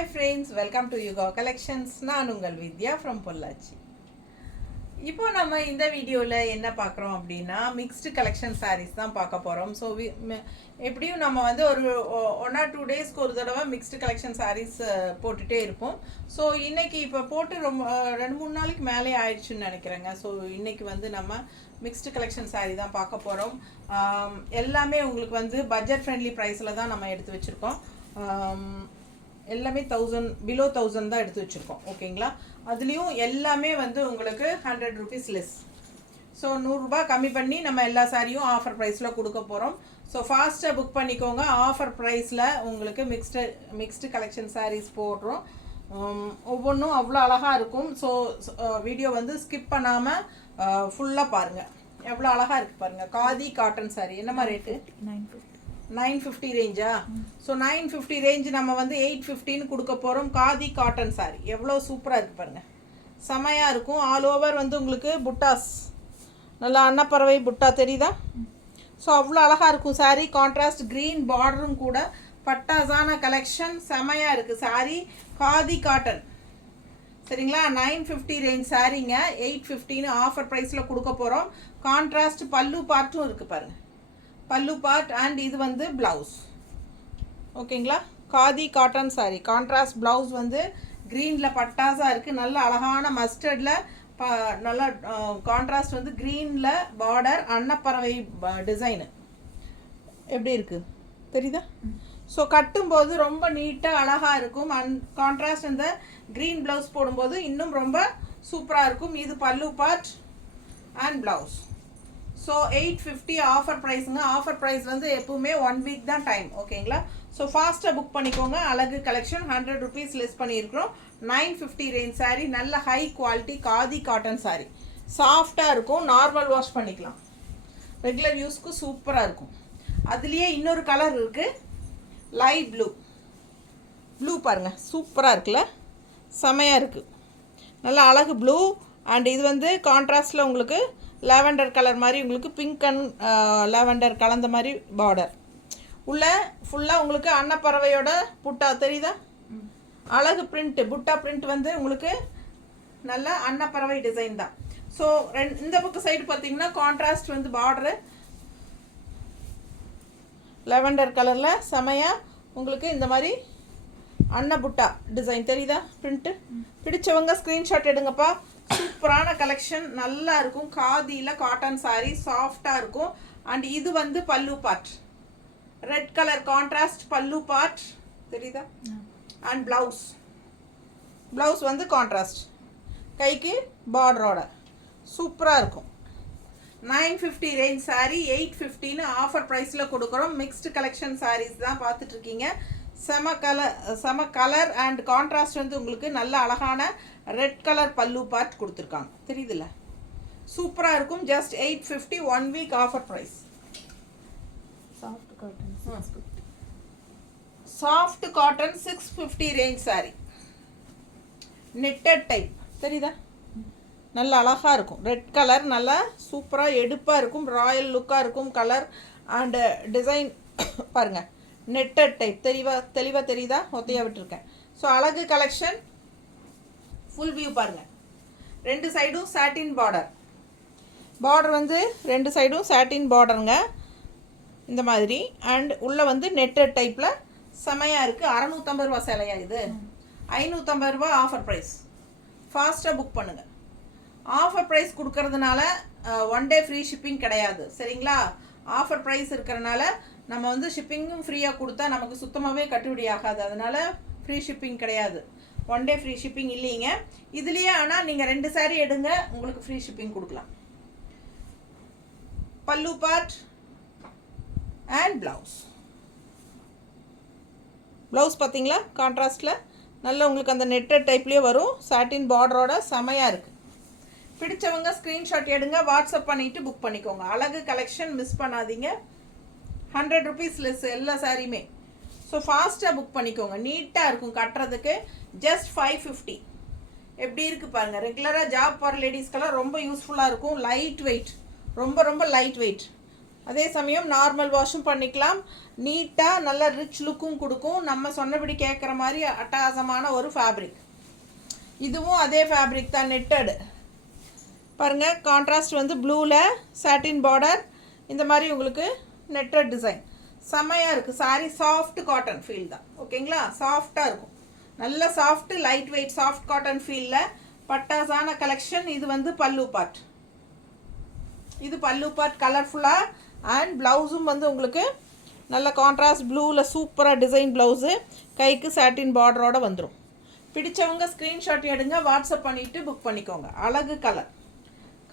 Hi friends, welcome to Yuga Collections. நான் உங்கள் வித்யா from Pollachi. இப்போ நம்ம இந்த வீடியோவில் என்ன பார்க்குறோம் அப்படின்னா மிக்ஸ்டு கலெக்ஷன் சாரீஸ் தான் பார்க்க போகிறோம். ஸோ எப்படியும் நம்ம வந்து ஒரு 1 or 2 டேஸ்க்கு ஒரு தடவை மிக்ஸ்டு கலெக்ஷன் சாரீஸ் போட்டுகிட்டே இருப்போம். ஸோ இன்றைக்கி இப்போ போட்டு ரொம்ப 2-3 நாளைக்கு மேலே ஆயிடுச்சுன்னு நினைக்கிறேங்க. ஸோ இன்றைக்கி வந்து நம்ம மிக்ஸ்டு கலெக்ஷன் சாரீ தான் பார்க்க போகிறோம். எல்லாமே உங்களுக்கு வந்து பட்ஜெட் ஃப்ரெண்ட்லி ப்ரைஸில் தான் நம்ம எடுத்து வச்சுருக்கோம். எல்லாமே 1000 பிலோ 1000 தான் எடுத்து வச்சுருக்கோம். ஓகேங்களா? அதுலேயும் எல்லாமே வந்து உங்களுக்கு 100 rupees லெஸ். ஸோ 100 ரூபாய் கம்மி பண்ணி நம்ம எல்லா சாரியும் ஆஃபர் ப்ரைஸில் கொடுக்க போகிறோம். ஸோ ஃபாஸ்ட்டாக புக் பண்ணிக்கோங்க. ஆஃபர் ப்ரைஸில் உங்களுக்கு மிக்ஸ்டு கலெக்ஷன் சாரீஸ் போடுறோம். ஒவ்வொன்றும் அவ்வளோ அழகாக இருக்கும். ஸோ வீடியோ வந்து ஸ்கிப் பண்ணாமல் ஃபுல்லாக பாருங்கள். எவ்வளோ அழகாக இருக்குது பாருங்கள். காதி காட்டன் சாரீ என்னம்மா ரேட்டு? 950 ரேஞ்சா? ஸோ 950 ரேஞ்ச் நம்ம வந்து 850ன்னு கொடுக்க போகிறோம். காதி காட்டன் சாரீ எவ்வளோ சூப்பராக இருக்குது பாருங்கள். செமையாக இருக்கும். ஆல் ஓவர் வந்து உங்களுக்கு புட்டாஸ், நல்லா அன்னப்பறவை புட்டா தெரியுதா? ஸோ அவ்வளோ அழகாக இருக்கும் சாரீ. கான்ட்ராஸ்ட் க்ரீன் பார்டரும் கூட. பட்டாஸான கலெக்ஷன் செமையாக இருக்குது சாரீ. காதி காட்டன் சரிங்களா? 950 ரேஞ்ச் சாரீங்க. 850ன்னு ஆஃபர் ப்ரைஸில் கொடுக்க போகிறோம். கான்ட்ராஸ்ட் பல்லு பார்ட்டும் இருக்குது பாருங்கள். பல்லு பார்ட் அண்ட் இது வந்து ப்ளவுஸ். ஓகேங்களா? Khadi cotton sari. Contrast blouse வந்து க்ரீனில் பட்டாஸாக இருக்குது. நல்ல அழகான மஸ்டர்டில் நல்லா கான்ட்ராஸ்ட் வந்து க்ரீனில் பார்டர் அன்னப்பறவை டிசைனு எப்படி இருக்குது தெரியுதா? ஸோ கட்டும்போது ரொம்ப நீட்டாக அழகாக இருக்கும். கான்ட்ராஸ்ட் இந்த க்ரீன் ப்ளவுஸ் போடும்போது இன்னும் ரொம்ப சூப்பராக இருக்கும். இது பல்லு part and blouse. So 850 offer ப்ரைஸுங்க. ஆஃபர் ப்ரைஸ் வந்து எப்பவுமே 1 வீக் தான் டைம். ஓகேங்களா? ஸோ ஃபாஸ்ட்டாக புக் பண்ணிக்கோங்க. அழகு கலெக்ஷன் 100 rupees லெஸ் பண்ணியிருக்கிறோம். 950 ரேஞ்ச் சாரீ. நல்ல high quality khadi cotton sari. சாஃப்டாக இருக்கும். நார்மல் வாஷ் பண்ணிக்கலாம். ரெகுலர் யூஸ்க்கு சூப்பராக இருக்கும். அதுலேயே இன்னொரு கலர் இருக்குது, லைட் ப்ளூ பாருங்கள். சூப்பராக இருக்குல்ல? செமையாக இருக்குது. நல்ல அழகு ப்ளூ. அண்ட் இது வந்து கான்ட்ராஸ்டில் உங்களுக்கு லாவெண்டர் கலர் மாதிரி, உங்களுக்கு பிங்க் அண்ட் லாவெண்டர் கலந்த மாதிரி பார்டர் உள்ள ஃபுல்லாக உங்களுக்கு அன்னப்பறவையோட புட்டா தெரியுதா? அழகு பிரிண்ட்டு, புட்டா பிரிண்ட் வந்து உங்களுக்கு நல்ல அன்னப்பறவை டிசைன் தான். ஸோ இந்த பக்கம் சைடு பார்த்தீங்கன்னா கான்ட்ராஸ்ட் வந்து பார்டரு லாவெண்டர் கலரில் செமையாக உங்களுக்கு இந்த மாதிரி அன்னபுட்டா டிசைன் தெரியுதா? பிரிண்ட்டு பிடிச்சவங்க ஸ்க்ரீன்ஷாட் எடுங்கப்பா. சூப்பரான கலெக்ஷன், நல்லா இருக்கும். காதியில் காட்டன் சாரீ சாஃப்டாக இருக்கும். அண்ட் இது வந்து பல்லு பார்ட், ரெட் கலர் கான்ட்ராஸ்ட் பல்லு பார்ட் தெரியுதா? அண்ட் ப்ளவுஸ் வந்து கான்ட்ராஸ்ட் கைக்கு பார்டரோட சூப்பராக இருக்கும். 950 ரேஞ்ச் சாரீ. 850ன்னு ஆஃபர் ப்ரைஸில் கொடுக்குறோம். மிக்ஸ்டு கலெக்ஷன் சாரீஸ் தான் பார்த்துட்ருக்கீங்க. செம கலர் அண்ட் கான்ட்ராஸ்ட் வந்து உங்களுக்கு நல்ல அழகான ரெட் கலர் பல்லு பார்ட் கொடுத்துருக்காங்க. தெரியுதுல்ல? சூப்பராக இருக்கும். Just 850, 1 week offer price. Soft cotton 650 range sari. Netted type தெரியுதா? நல்ல அழகாக இருக்கும். ரெட் கலர் நல்லா சூப்பராக எடுப்பாக இருக்கும். ராயல் லுக்காக இருக்கும் கலர் அண்டு டிசைன் பாருங்கள். நெட்டட் டைப் தெளிவாக தெரியுதா? ஒத்தையாக விட்டுருக்கேன். ஸோ அழகு கலெக்ஷன். ஃபுல் வியூ பாருங்கள். 2 சைடும் சாட்டின் பார்டர் வந்து 2 சைடும் சாட்டின் பார்டருங்க இந்த மாதிரி. அண்ட் உள்ளே வந்து நெட்டட் டைப்பில் செமையாக இருக்குது. 650 ரூபா சேலையா இது? 550 ரூபா ஆஃபர் ப்ரைஸ். ஃபாஸ்ட்டாக புக் பண்ணுங்கள். ஆஃபர் ப்ரைஸ் கொடுக்கறதுனால 1 டே ஃப்ரீ ஷிப்பிங் கிடையாது. சரிங்களா? ஆஃபர் ப்ரைஸ் இருக்கிறனால நம்ம வந்து ஷிப்பிங்கும் ஃப்ரீயாக கொடுத்தா நமக்கு சுத்தமாகவே கட்டுப்படி ஆகாது. அதனால் ஃப்ரீ ஷிப்பிங் கிடையாது. 1 டே ஃப்ரீ ஷிப்பிங் இல்லைங்க இதுலேயே. ஆனால் நீங்கள் 2 சாரீ எடுங்க, உங்களுக்கு ஃப்ரீ ஷிப்பிங் கொடுக்கலாம். பல்லு பார்ட் அண்ட் ப்ளவுஸ் பார்த்தீங்களா? கான்ட்ராஸ்டில் நல்ல உங்களுக்கு அந்த நெட்டட் டைப்லேயே வரும். சாட்டின் பார்டரோட செமையாக இருக்குது. பிடிச்சவங்க ஸ்க்ரீன்ஷாட் எடுங்க, வாட்ஸ்அப் பண்ணிவிட்டு புக் பண்ணிக்கோங்க. அழகு கலெக்ஷன் மிஸ் பண்ணாதீங்க. 100 rupees லெஸ் எல்லா சாரியுமே. ஸோ ஃபாஸ்ட்டாக புக் பண்ணிக்கோங்க. நீட்டாக இருக்கும் கட்டுறதுக்கு. ஜஸ்ட் 550. எப்படி இருக்குது பாருங்கள். ரெகுலராக ஜாப் போகிற லேடிஸ்க்கெல்லாம் ரொம்ப யூஸ்ஃபுல்லாக இருக்கும். லைட் வெயிட், ரொம்ப லைட் வெயிட். அதே சமயம் நார்மல் வாஷும் பண்ணிக்கலாம். நீட்டாக நல்ல ரிச் லுக்கும் கொடுக்கும். நம்ம சொன்னபடி கேட்குற மாதிரி அட்டகாசமான ஒரு ஃபேப்ரிக். இதுவும் அதே ஃபேப்ரிக் தான், நெட்டடு. பாருங்கள், கான்ட்ராஸ்ட் வந்து ப்ளூவில் சாட்டின் பார்டர், இந்த மாதிரி உங்களுக்கு நெட்டட் டிசைன் செம்மையாக இருக்குது. சாரி சாஃப்ட் காட்டன் ஃபீல் தான். ஓகேங்களா, சாஃப்டாக இருக்கும். நல்ல soft lightweight soft cotton ஃபீலில் பட்டாசான கலெக்ஷன். இது வந்து பல்லு பார்ட். இது பல்லு பார்ட் கலர்ஃபுல்லாக. அண்ட் ப்ளவுஸும் வந்து உங்களுக்கு நல்ல கான்ட்ராஸ்ட் ப்ளூவில் சூப்பராக டிசைன் ப்ளவுஸு, கைக்கு சாட்டின் பார்டரோடு வந்துடும். பிடிச்சவங்க ஸ்க்ரீன்ஷாட் எடுங்க, வாட்ஸ்அப் பண்ணிவிட்டு புக் பண்ணிக்கோங்க. அழகு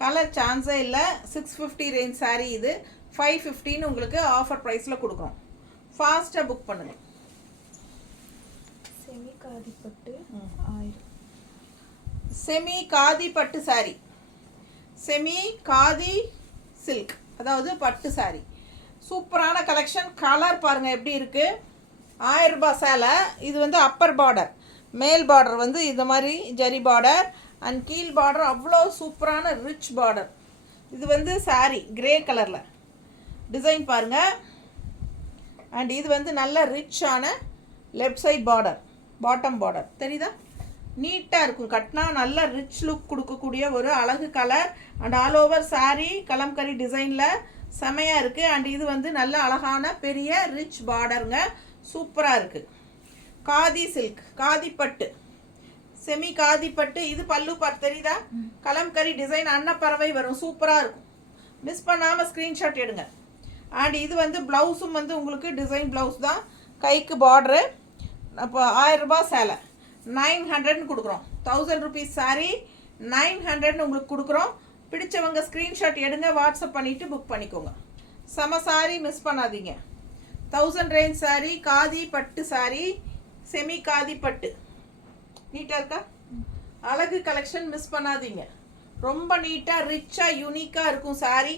கலர் சான்ஸே இல்லை. 650 ரேஞ்ச் சாரீ. இது 550 உங்களுக்கு ஆஃபர் ப்ரைஸில் கொடுக்குறோம். ஃபாஸ்ட்டாக புக் பண்ணுங்கள். செமி காதி பட்டு 1000. செமி காதி பட்டு சாரீ, செமி காதி சில்க், அதாவது பட்டு சாரீ. சூப்பரான கலெக்ஷன். கலர் பாருங்கள் எப்படி இருக்குது. 1000 ரூபாய் சேலை. இது வந்து அப்பர் பார்டர், மேல் பார்டர் வந்து இந்த மாதிரி ஜரி பார்டர் அண்ட் கீழ் பார்டர் அவ்வளோ சூப்பரான ரிச் பார்டர். இது வந்து சாரீ கிரே கலரில் டிசைன் பாருங்கள். அண்ட் இது வந்து நல்ல ரிச்சான left side border, bottom border தெரியுதா? நீட்டாக இருக்கும். கட்டினா நல்ல ரிச் லுக் கொடுக்கக்கூடிய ஒரு அழகு colour. And all over sari kalamkari டிசைனில் செமையாக இருக்குது. அண்ட் இது வந்து நல்ல அழகான பெரிய ரிச் பார்டருங்க. சூப்பராக இருக்குது. காதி சில்க், காதி பட்டு, செமி காதி பட்டு. இது பல்லு பார்ட் தெரியுதா? கலம்கரி டிசைன் அன்னப்பறவை வரும். சூப்பராக இருக்கும். மிஸ் பண்ணாமல் ஸ்க்ரீன்ஷாட் எடுங்க. அண்ட் இது வந்து ப்ளவுஸும் வந்து உங்களுக்கு டிசைன் ப்ளவுஸ் தான், கைக்கு பார்டரு. அப்போ 1000 ரூபாய் சேலை 900ன்னு கொடுக்குறோம். 1000 ருபீஸ் சாரீ 900ன்னு உங்களுக்கு கொடுக்குறோம். பிடிச்சவங்க ஸ்க்ரீன்ஷாட் எடுங்க, வாட்ஸ்அப் பண்ணிவிட்டு புக் பண்ணிக்கோங்க. செம சாரீ, மிஸ் பண்ணாதீங்க. 1000 ரேஞ்ச் சாரீ, காதி பட்டு சாரீ, செமி காதி பட்டு. நீட்டாக இருக்கா? அழகு கலெக்ஷன், மிஸ் பண்ணாதீங்க. ரொம்ப நீட்டாக ரிச்சாக யூனிக்காக இருக்கும் sari.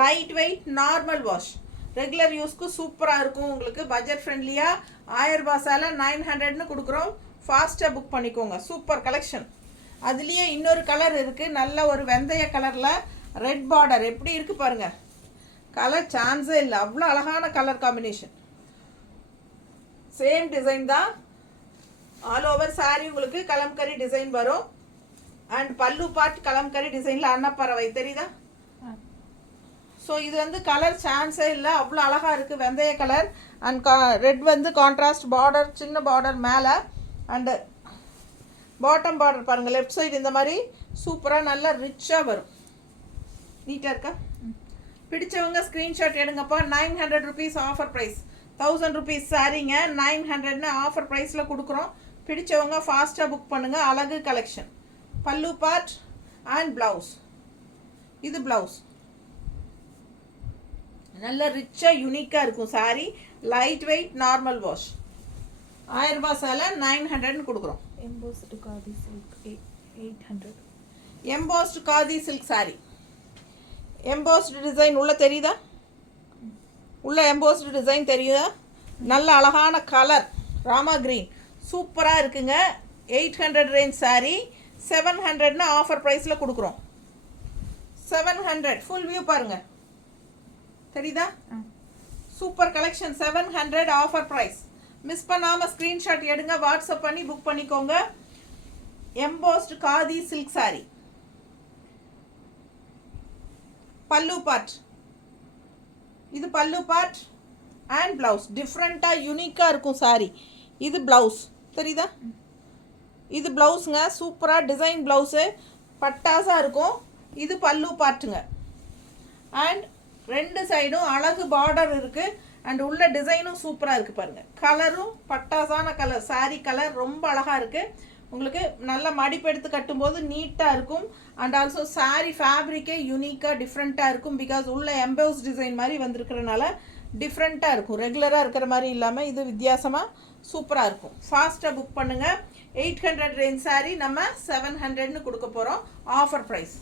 Light weight, normal wash, regular யூஸ்க்கு சூப்பராக இருக்கும். உங்களுக்கு பட்ஜெட் ஃப்ரெண்ட்லியாக 1000 ரூபாய் சேலை 900ன்னு கொடுக்குறோம். ஃபாஸ்ட்டாக புக் பண்ணிக்கோங்க. Super collection. அதுலேயே இன்னொரு கலர் இருக்குது, நல்ல ஒரு வெந்தய கலரில் ரெட் பார்டர். எப்படி இருக்குது பாருங்கள். கலர் சான்ஸே இல்லை, அவ்வளோ அழகான கலர் காம்பினேஷன். சேம் டிசைன் தான். ஆல் ஓவர் சாரீ உங்களுக்கு கலம்கரி டிசைன் வரும். அண்ட் பல்லு பார்ட் கலம்கரி டிசைனில் அன்னப்பறவை தெரியுதா? ஸோ இது வந்து கலர் சான்ஸே இல்லை, அவ்வளோ அழகாக இருக்குது. வெந்தய கலர் அண்ட் ரெட் வந்து கான்ட்ராஸ்ட் பார்டர், சின்ன பார்டர் மேலே. அண்டு பாட்டம் பார்டர் பாருங்கள், லெஃப்ட் சைடு இந்த மாதிரி சூப்பராக நல்லா ரிச்சாக வரும். நீட்டாக இருக்கா? பிடிச்சவங்க ஸ்க்ரீன்ஷாட் எடுங்கப்பா. 900 ருபீஸ் ஆஃபர் ப்ரைஸ். 1000 ருபீஸ் சாரீங்க 900ன்னு ஆஃபர் ப்ரைஸில் கொடுக்குறோம். பிடிச்சவங்க ஃபாஸ்ட்டாக புக் பண்ணுங்கள். அழகு collection. Pallu part and blouse. இது ப்ளவுஸ் நல்ல ரிச்சாக யூனிக்காக இருக்கும் sari. Light weight, normal wash. 1000 ரூபாய் சேலை 900ன்னு கொடுக்குறோம். Embossed khadi silk 800. Embossed khadi silk sari. Embossed design உள்ள தெரியுதா? உள்ள எம்போஸ்டு டிசைன் தெரியுதா? நல்ல அழகான கலர் ராமா கிரீன். சூப்பராக இருக்குங்க. 800 ரேஞ்ச் சாரீ 700ன்னு ஆஃபர் ப்ரைஸில் கொடுக்குறோம். 700 ஃபுல் வியூ பாருங்கள், தெரியுதா? Super collection. 700 offer price. Miss பண்ணாமல் ஸ்க்ரீன்ஷாட் எடுங்க, வாட்ஸ்அப் பண்ணி புக் பண்ணிக்கோங்க. Embossed khadi silk sari. பல்லு பார்ட். இது பல்லு பார்ட் அண்ட் ப்ளவுஸ். டிஃப்ரெண்ட்டாக யூனிக்காக இருக்கும் சாரீ. இது ப்ளவுஸ் தெரியுதா? இது ப்ளவுஸுங்க. சூப்பராக டிசைன் ப்ளவுஸு பட்டாசாக இருக்கும். இது பல்லு பார்ட்டுங்க. அண்ட் ரெண்டு சைடும் அழகு பார்டர் இருக்குது. அண்ட் உள்ள டிசைனும் சூப்பராக இருக்குது பாருங்கள். கலரும் பட்டாசான கலர். சாரீ கலர் ரொம்ப அழகாக இருக்குது. உங்களுக்கு நல்ல மடிப்பெடுத்து கட்டும்போது நீட்டாக இருக்கும். அண்ட் ஆல்சோ சாரீ ஃபேப்ரிக்கே யூனிக்காக டிஃப்ரெண்ட்டாக இருக்கும். பிகாஸ் உள்ள எம்போஸ் டிசைன் மாதிரி வந்திருக்கிறனால டிஃப்ரெண்ட்டாக இருக்கும். ரெகுலராக இருக்கிற மாதிரி இல்லாமல் இது வித்தியாசமாக சூப்பராக இருக்கும். ஃபாஸ்ட்டாக புக் பண்ணுங்கள். 800 ரேஞ்ச் சாரீ நம்ம 700ன்னு கொடுக்க போகிறோம். Offer price.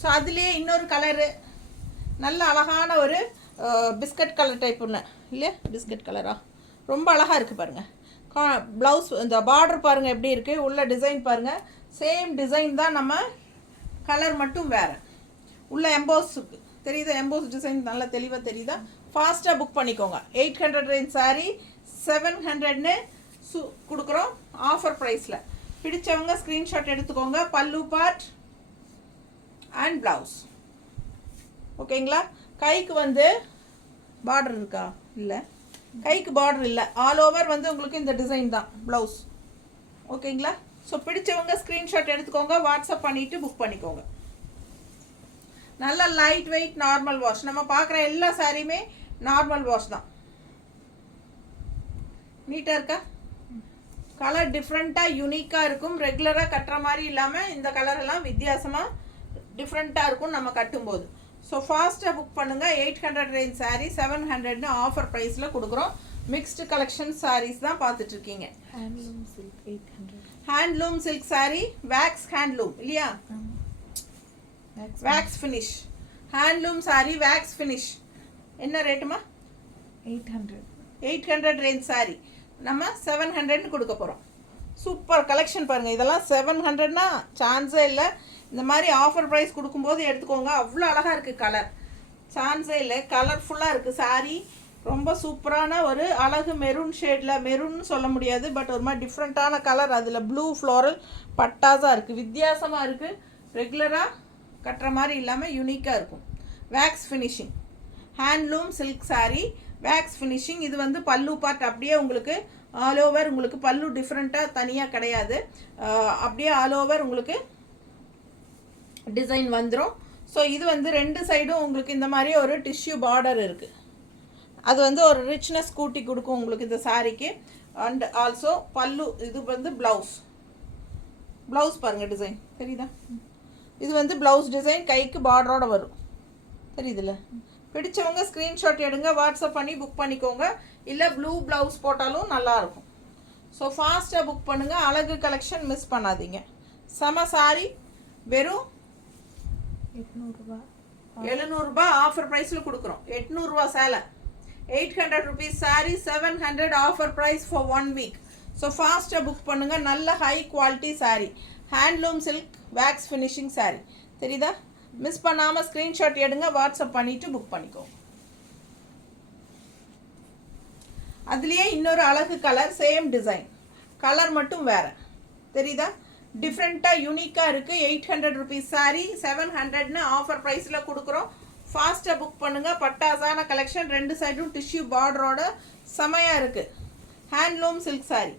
ஸோ அதுலேயே இன்னொரு கலரு நல்ல அழகான ஒரு பிஸ்கட் கலர் டைப் ஒன்று இல்லையா? பிஸ்கட் கலரா ரொம்ப அழகாக இருக்குது பாருங்கள். ப்ளவுஸ் இந்த பார்டர் பாருங்கள் எப்படி இருக்குது. உள்ள டிசைன் பாருங்கள். சேம் டிசைன் தான், நம்ம கலர் மட்டும் வேறு. உள்ள எம்போஸ் தெரியுதா? எம்போஸ் டிசைன் நல்லா தெளிவாக தெரியுதா? ஃபாஸ்ட்டாக புக் பண்ணிக்கோங்க. 800 ரேஞ்ச் saree 700ன்னு கொடுக்குறோம் ஆஃபர் ப்ரைஸில். பிடிச்சவங்க ஸ்க்ரீன்ஷாட் எடுத்துக்கோங்க. பல்லு பார்ட் அண்ட் ப்ளவுஸ். ஓகேங்களா? கைக்கு வந்து பார்டர் இருக்கா? இல்லை, கைக்கு பார்டர் இல்லை. ஆல் ஓவர் வந்து உங்களுக்கு இந்த டிசைன் தான் ப்ளவுஸ். ஓகேங்களா? ஸோ பிடிச்சவங்க ஸ்க்ரீன்ஷாட் எடுத்துக்கோங்க, வாட்ஸ்அப் பண்ணிவிட்டு புக் பண்ணிக்கோங்க. நல்ல லைட் வெயிட் நார்மல் வாஷ். நம்ம பார்க்குற எல்லா சாரியுமே நார்மல் வாஷ் தான். நீட்டாக இருக்கா? கலர் டிஃப்ரெண்ட்டாக யூனிக்காக இருக்கும். ரெகுலராக கட்டுற மாதிரி இல்லாமல் இந்த கலரெல்லாம் வித்தியாசமாக டிஃப்ரெண்ட்டாக இருக்கும் நம்ம கட்டும்போது. ஸோ ஃபாஸ்ட்டாக புக் பண்ணுங்கள். 800 ரேஞ்ச் saree 700ன்னு ஆஃபர் ப்ரைஸில் கொடுக்குறோம். மிக்ஸ்டு கலெக்ஷன் sarees தான் பார்த்துட்ருக்கீங்க. Handloom silk 800. Handloom silk saree wax handloom இல்லையா? Wax finish handloom saree wax finish. என்ன ரேட்டுமா? 800. 800 ரேஞ்ச் saree நம்ம 700ன்னு கொடுக்க போகிறோம். சூப்பர் கலெக்ஷன் பாருங்கள். இதெல்லாம் 700னா சான்ஸே இல்லை. இந்த மாதிரி ஆஃபர் ப்ரைஸ் கொடுக்கும்போது எடுத்துக்கோங்க. அவ்வளோ அழகாக இருக்குது கலர், சான்ஸே இல்லை. கலர்ஃபுல்லாக இருக்குது saree. ரொம்ப சூப்பரான ஒரு அழகு மெரூன் ஷேடில், மெரூன்னு சொல்ல முடியாது, பட் ஒரு மாதிரி டிஃப்ரெண்ட்டான கலர். அதில் ப்ளூ ஃப்ளோரல் பட்டாஸாக இருக்குது, வித்தியாசமாக இருக்குது. ரெகுலராக கட்டுற மாதிரி இல்லாமல் யூனிக்காக இருக்கும். Wax finishing handloom silk saree wax finishing. இது வந்து பல்லு பார்ட் அப்படியே உங்களுக்கு ஆல் ஓவர். உங்களுக்கு பல்லு டிஃப்ரெண்ட்டாக தனியாக கிடையாது, அப்படியே ஆல் ஓவர் உங்களுக்கு டிசைன் வந்துடும். ஸோ இது வந்து ரெண்டு சைடும் உங்களுக்கு இந்த மாதிரி ஒரு டிஷ்யூ பார்டர் இருக்குது. அது வந்து ஒரு ரிச்னஸ் கூட்டி கொடுக்கும் உங்களுக்கு இந்த சாரீக்கு. அண்ட் ஆல்சோ பல்லு. இது வந்து ப்ளவுஸ். ப்ளவுஸ் பாருங்கள் டிசைன் தெரியுதா? இது வந்து ப்ளவுஸ் டிசைன் கைக்கு பார்டரோட வரும். தெரியுதுல்ல? பிடிச்சவங்க ஸ்க்ரீன்ஷாட் எடுங்க, வாட்ஸ்அப் பண்ணி புக் பண்ணிக்கோங்க. இல்லை ப்ளூ ப்ளவுஸ் போட்டாலும் நல்லாயிருக்கும். ஸோ ஃபாஸ்ட்டாக புக் பண்ணுங்கள். அழகு கலெக்ஷன் மிஸ் பண்ணாதீங்க. செம சாரி வெறும் 700 ஆஃபர் ப்ரைஸில் கொடுக்குறோம். 800 சேலை. 800 rupees saree 700 offer price for 1 week. So ஃபாஸ்ட்டாக புக் பண்ணுங்கள். நல்ல high quality saree. Handloom silk wax finishing saree. தெரியுதா? மிஸ் பண்ணாமல் ஸ்க்ரீன்ஷாட் எடுங்க, வாட்ஸ்அப் பண்ணிவிட்டு புக் பண்ணிக்கோங்க. அதுலேயே இன்னொரு அழகு கலர், சேம் டிசைன், கலர் மட்டும் வேறு. தெரியுதா? டிஃப்ரெண்ட்டாக யூனிக்காக இருக்குது. 800 rupees saree 700ன்னு ஆஃபர் ப்ரைஸில் கொடுக்குறோம். ஃபாஸ்ட்டாக புக் பண்ணுங்கள். பட்டாசான கலெக்ஷன். ரெண்டு சைடும் டிஷ்யூ பார்டரோட செமையாக இருக்குது. Handloom silk saree.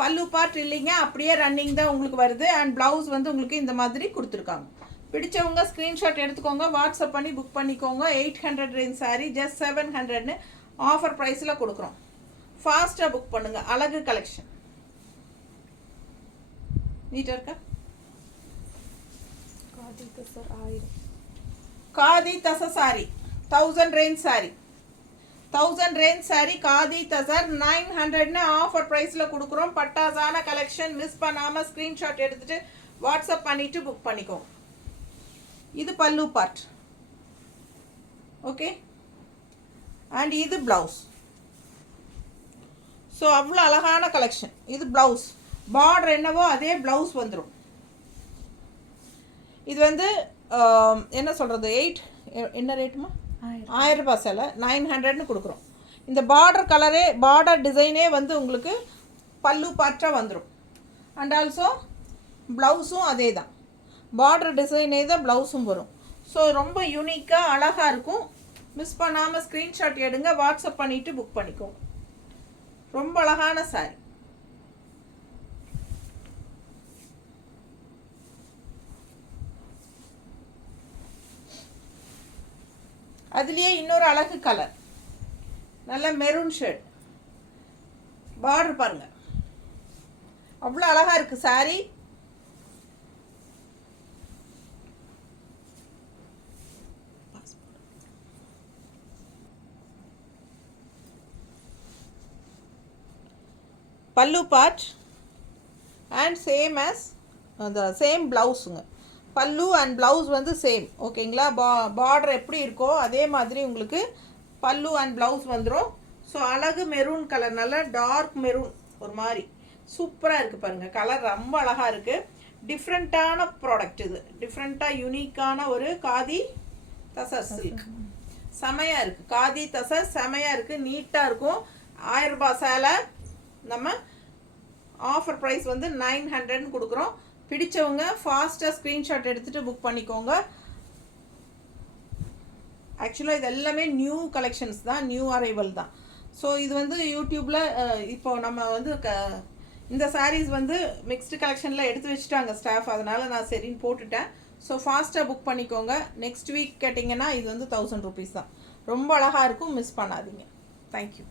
பல்லு பார்ட் இல்லைங்க, அப்படியே ரன்னிங் தான் உங்களுக்கு வருது. அண்ட் ப்ளவுஸ் வந்து உங்களுக்கு இந்த மாதிரி கொடுத்துருக்காங்க. பிடிச்சவங்க ஸ்க்ரீன்ஷாட் எடுத்துக்கோங்க, வாட்ஸ்அப் பண்ணி புக் பண்ணிக்கோங்க. 800 ரேஞ்ச் saree ஜஸ்ட் 700ன்னு ஆஃபர் ப்ரைஸில் கொடுக்குறோம். ஃபாஸ்ட்டாக புக் பண்ணுங்கள். அழகு கலெக்ஷன். நீட்டாக இருக்கா? Khadi tussar sari 1000 range saree. 1000 range saree khadi tussar 900ன்னு ஆஃபர் ப்ரைஸில் கொடுக்குறோம். பட்டாசான கலெக்ஷன். மிஸ் பண்ணாமல் ஸ்க்ரீன்ஷாட் எடுத்துகிட்டு வாட்ஸ்அப் பண்ணிவிட்டு புக் பண்ணிக்கோங்க. இது பல்லு பார்ட். ஓகே. அண்ட் இது ப்ளவுஸ். ஸோ அவ்வளோ அழகான கலெக்ஷன். இது ப்ளவுஸ். பார்டர் என்னவோ அதே ப்ளவுஸ் வந்துடும். இது வந்து என்ன சொல்கிறது, என்ன ரேட்டுமா? 1000 ரூபாய் சேலை 900ன்னு கொடுக்குறோம். இந்த பார்டர் கலரே, பார்டர் டிசைனே வந்து உங்களுக்கு பல்லு பார்ட்டாக வந்துடும். அண்ட் ஆல்சோ ப்ளவுஸும் அதே தான், பார்டர் டிசைனே தான் ப்ளவுஸும் வரும். ஸோ ரொம்ப யூனிக்காக அழகாக இருக்கும். மிஸ் பண்ணாமல் ஸ்க்ரீன்ஷாட் எடுங்க, வாட்ஸ்அப் பண்ணிவிட்டு புக் பண்ணிக்கோங்க. ரொம்ப அழகான சாரி. அதுலேயே இன்னொரு அழகு கலர், நல்ல மெரூன் ஷேட். பார்டர் பாருங்க, அவ்வளோ அழகா இருக்கு சாரி. பல்லு பார்ட் அண்ட் சேம் ஆஸ் அந்த சேம் ப்ளவுஸுங்க. பல்லு அண்ட் ப்ளவுஸ் வந்து சேம். ஓகேங்களா? பார்டர் எப்படி இருக்கோ அதே மாதிரி உங்களுக்கு பல்லு அண்ட் ப்ளவுஸ் வந்துடும். ஸோ அழகு மெரூன் கலர், நல்லா டார்க் மெரூன், ஒரு மாதிரி சூப்பராக இருக்குது பாருங்கள். கலர் ரொம்ப அழகாக இருக்குது. டிஃப்ரெண்ட்டான ப்ராடக்ட் இது, டிஃப்ரெண்ட்டாக யூனிக்கான ஒரு காதி தசர் சில்க். செமையாக இருக்குது, காதி தசர் செமையாக இருக்குது, நீட்டாக இருக்கும். 1000 ரூபாய் சேலை நம்ம ஆஃபர் ப்ரைஸ் வந்து 900 கொடுக்குறோம். பிடிச்சவங்க ஃபாஸ்ட்டாக ஸ்க்ரீன்ஷாட் எடுத்துகிட்டு புக் பண்ணிக்கோங்க. ஆக்சுவலாக இது எல்லாமே நியூ கலெக்ஷன்ஸ் தான், நியூ அரைவல் தான். ஸோ இது வந்து யூடியூப்பில் இப்போ நம்ம வந்து இந்த சாரீஸ் வந்து மிக்ஸ்டு கலெக்ஷனில் எடுத்து வச்சுட்டாங்க ஸ்டாஃப், அதனால் நான் சரின்னு போட்டுட்டேன். ஸோ ஃபாஸ்ட்டாக புக் பண்ணிக்கோங்க. நெக்ஸ்ட் வீக் கேட்டிங்கன்னா இது வந்து 1000 rupees தான். ரொம்ப அழகாக இருக்கும், மிஸ் பண்ணாதீங்க. தேங்க்யூ.